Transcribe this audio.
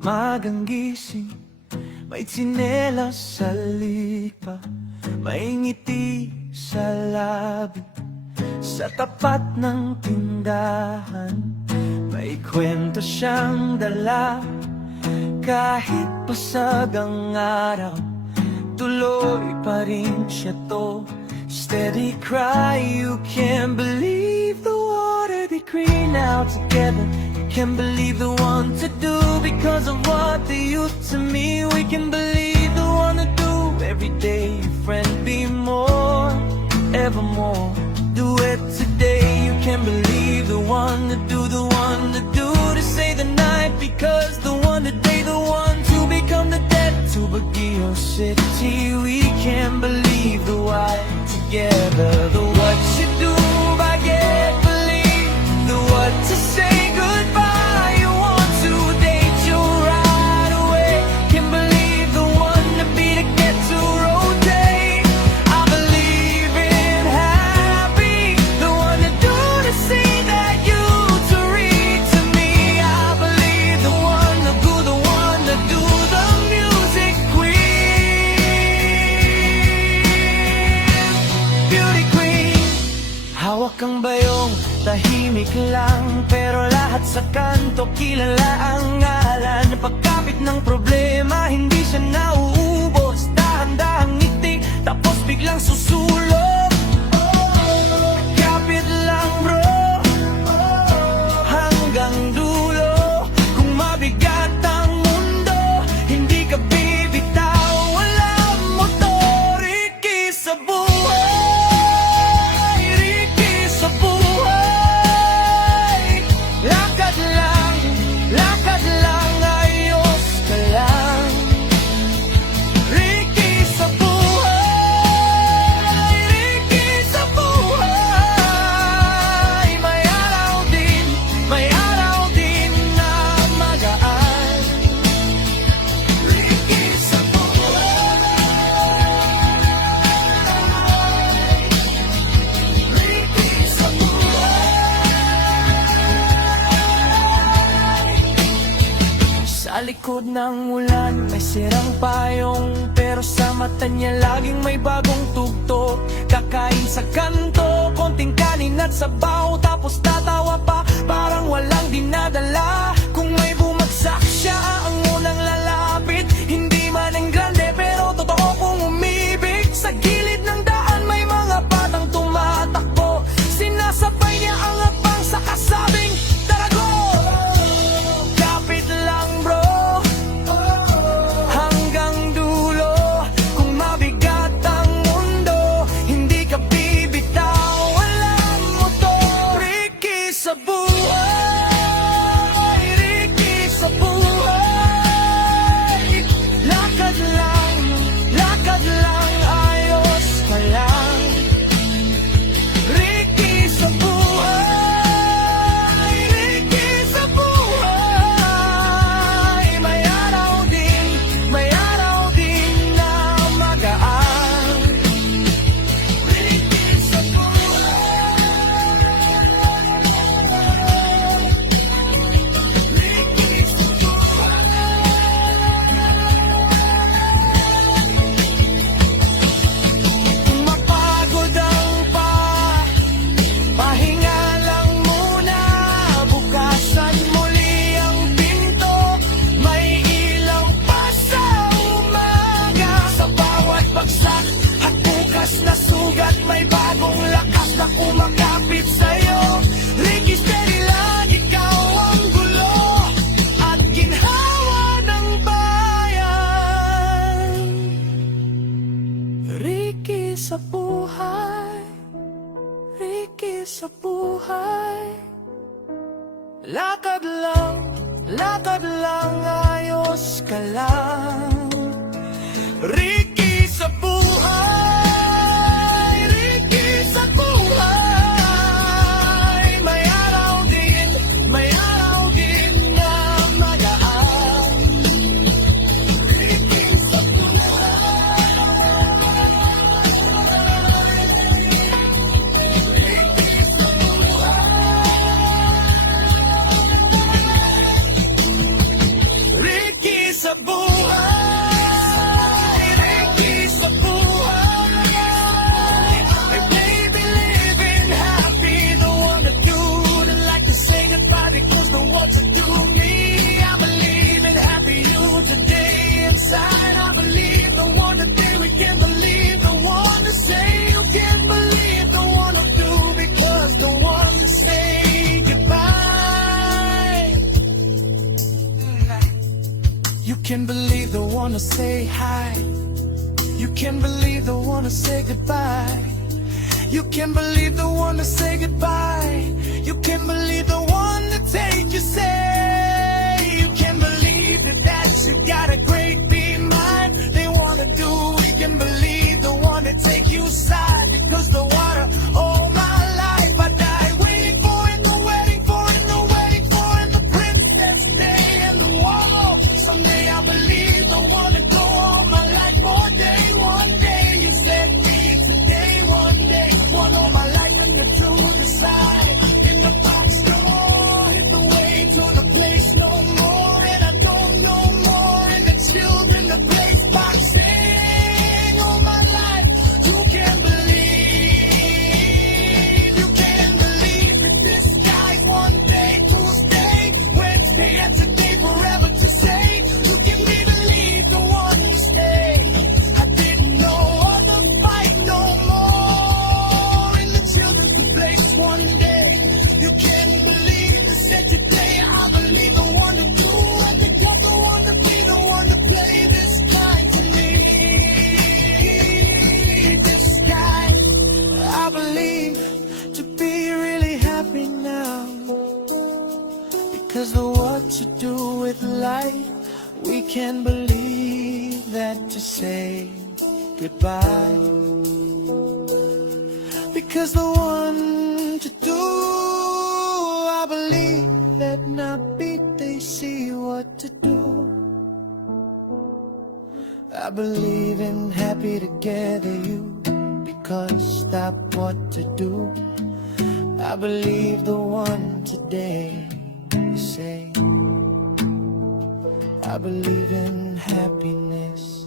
Magang gising, may tsinelas sa lipa, may ngiti sa labi. Sa tapat ng tindahan, may kwento siyang dala. Kahit pasag ang araw, tuloy pa rin siya to. Steady cry, you can't believe the water they green out together. You can't believe the one to do because of what they used to me. We can believe the one to do every day. Your friend be more, evermore. Do it today. You can't believe the one to do, the one to do, to save the night because the one today, the one to become the dead to Baguio City. We can't believe the why together, the what you do, I can't believe the what to say goodbye. You want to date you right away. Can't believe the one to be to get to rotate. I believe in happy, the one to do to say that you to read to me. I believe the one to do, the one to do the music queen, beauty queen. Hawak ang bayong, tahimik lang, pero lahat sa kanto kilala ang ngalan. Pagkapit ng problema, hindi siya nauubos. Dahan-dahang ngiti, tapos biglang susulog. Kapit lang bro, hanggang dulo. Kung mabigat ang mundo, hindi ka bibitaw. Walang motor, Ricky sa buhay, Ricky sa buhay. Lakad lang, ayos ka lang. Ricky sa buhay, Ricky sa buhay. May araw din na magaan. Ricky sa buhay, Ricky sa buhay. Sa likod ng ulan, may sirang payong, pero sa mata niya laging may bagong tugtog. Kakain sa kanto, konting kanin at sabaw, tapos tatawa pa, parang walang dinadala. Kung may bumagsak siya, ang unang lalapit. Hindi man ang grande, pero totoo kung umibig. Sa gilid ng daan, may mga batang tumatakbo. Sinasabay niya ang abang sa kasabing tarago. Kapit lang bro, hanggang dulo. Kung mabigat ang mundo, hindi ka bibitaw. Walang motor, Ricky sa buhay, Ricky sa buhay. Lakad lang, ayos ka lang. Ricky sa buhay, Ricky sa buhay. May araw din na magaan. Ricky sa buhay, Ricky sa Kung mapagod ang pahinga lang muna. Bukasan muli ang pinto, may ilaw pa sa umaga. Sa bawat bagsak at bukas na sugat, may bagong lakas na kumakapit sa'yo. Ricky, steady lang, ikaw ang gulo at ginhawa ng bayan. Ricky sa buhay, Ricky sa buhay. Lakad lang, ayos ka lang. Ricky sa buhay, Ricky sa buhay. May araw din na magaan. Ricky sa buhay, Ricky sa buhay, Ricky sa buhay. May baby living happy, the one to do, that like to say goodbye because the ones that do me. I believe in happy you today inside. I believe the one that day we can believe, the one to say you can't believe, the one to do because the one to say goodbye. You can believe the one to say hi. You can believe the one to say goodbye. You can believe the one to say goodbye. You can believe the one to take you say. You can believe that you got a great big mind. They wanna do. You can believe the one to take you side because the water all my life I die waiting for in the wedding for in the wedding for in the princess day and the wall. Someday I believe the one to go all my life one day. One day you said me today. One day one all my life and the two decide in the box door. Hit the way to the place no more and I don't know more and the children the place box sing all my life. You can believe that this guy's one day, Tuesday, Wednesday, and today forever to say. You can believe the one to stay. I didn't know the fight no more in the children's place one day. You can believe the set today. I believe the one to do and the other one to be the one to play this time to me. This guy, I believe to be really happy now because of what you do with life. We can believe that to say goodbye because the one to do. I believe that not beat they see what to do. I believe in happy together you because stop what to do. I believe the one today you say. I believe in happiness.